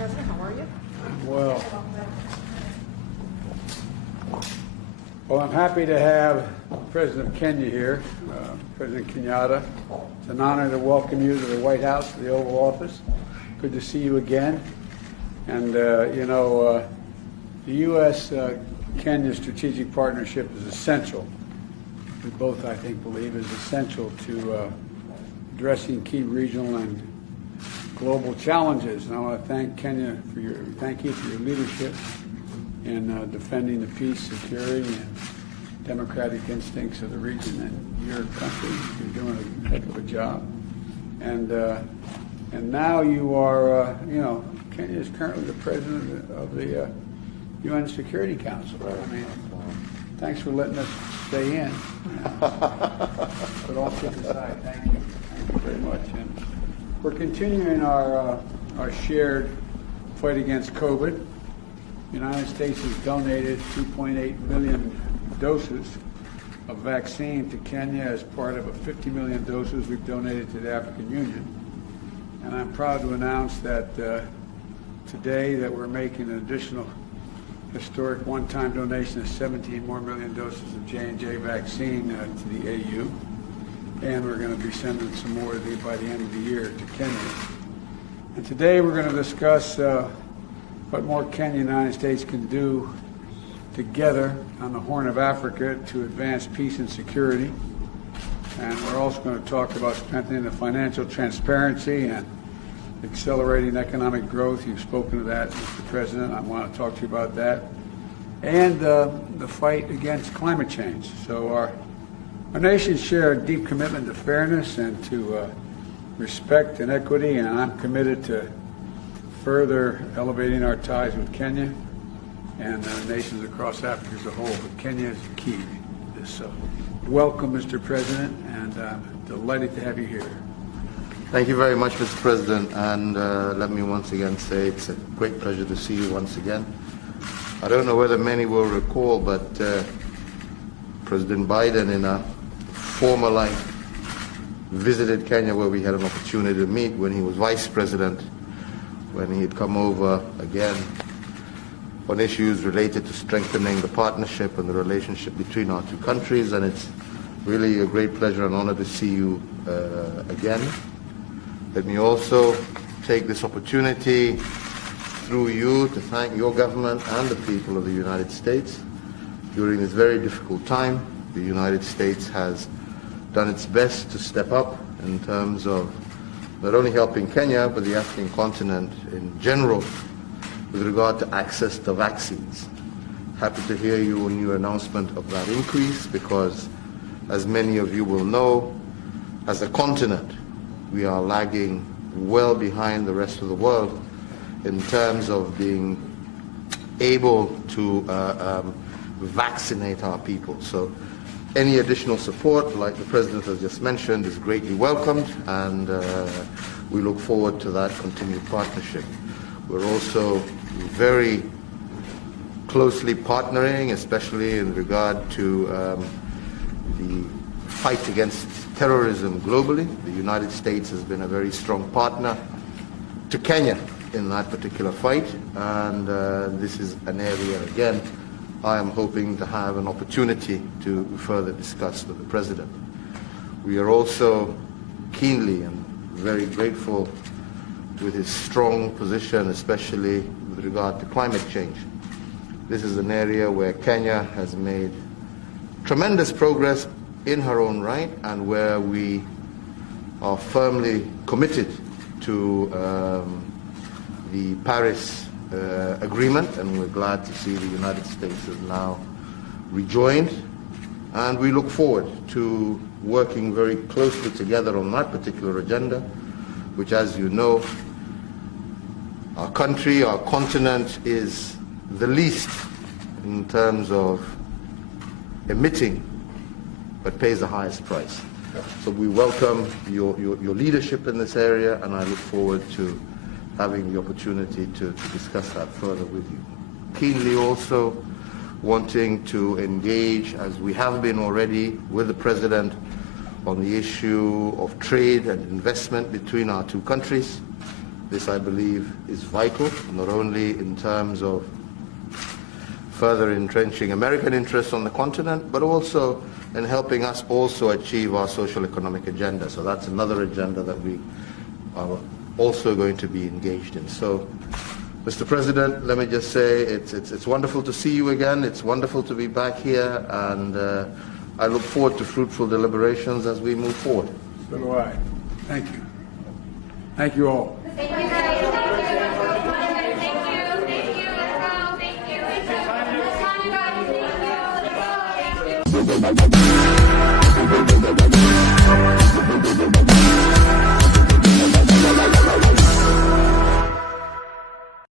President, how are you? Well, I'm happy to have the President of Kenya here, President Kenyatta. It's an honor to welcome you to the White House, to the Oval Office. Good to see you again. And, the U.S.-Kenya strategic partnership is essential. We both, I think, believe is essential to addressing key regional and global challenges. And I want to thank thank you for your leadership in defending the peace, security, and democratic instincts of the region and your country. You're doing a heck of a job. And now you are, Kenya is currently the president of the UN Security Council. I mean, thanks for letting us stay in. But all kidding aside, thank you. Thank you very much. And we're continuing our shared fight against COVID. The United States has donated 2.8 million doses of vaccine to Kenya as part of a 50 million doses we've donated to the African Union. And I'm proud to announce that today that we're making an additional historic one-time donation of 17 more million doses of J&J vaccine to the AU. And we're going to be sending some more by the end of the year to Kenya. And today we're going to discuss what more Kenya and the United States can do together on the Horn of Africa to advance peace and security. And we're also going to talk about strengthening the financial transparency and accelerating economic growth. You've spoken to that, Mr. President. I want to talk to you about that. And the fight against climate change. So our nations share a deep commitment to fairness and to respect and equity, and I'm committed to further elevating our ties with Kenya and nations across Africa as a whole. But Kenya is key to this. So welcome, Mr. President, and I'm delighted to have you here. Thank you very much, Mr. President, and let me once again say it's a great pleasure to see you once again. I don't know whether many will recall, but President Biden in a former life visited Kenya, where we had an opportunity to meet when he was Vice President, when he had come over again on issues related to strengthening the partnership and the relationship between our two countries, and it's really a great pleasure and honor to see you again. Let me also take this opportunity through you to thank your government and the people of the United States. During this very difficult time, the United States has done its best to step up in terms of not only helping Kenya, but the African continent in general with regard to access to vaccines. Happy to hear your new announcement of that increase because, as many of you will know, as a continent, we are lagging well behind the rest of the world in terms of being able to vaccinate our people. So any additional support, like the President has just mentioned, is greatly welcomed, and we look forward to that continued partnership. We're also very closely partnering, especially in regard to the fight against terrorism globally. The United States has been a very strong partner to Kenya in that particular fight, and this is an area, again, I am hoping to have an opportunity to further discuss with the President. We are also keenly and very grateful with his strong position, especially with regard to climate change. This is an area where Kenya has made tremendous progress in her own right, and where we are firmly committed to the Paris Agreement, and we're glad to see the United States has now rejoined, and we look forward to working very closely together on that particular agenda, which, as you know, our country, our continent, is the least in terms of emitting, but pays the highest price. So we welcome your leadership in this area, and I look forward to having the opportunity to discuss that further with you. Keenly also wanting to engage, as we have been already, with the President on the issue of trade and investment between our two countries. This, I believe, is vital, not only in terms of further entrenching American interests on the continent, but also in helping us also achieve our social economic agenda. So that's another agenda that we are also going to be engaged in. So, Mr. President, let me just say it's wonderful to see you again. It's wonderful to be back here, and I look forward to fruitful deliberations as we move forward. So do I. Thank you. Thank you all. Thank you guys. Thank you. Let's go. Thank you. Let's go. Thank you. Let's go. Thank you.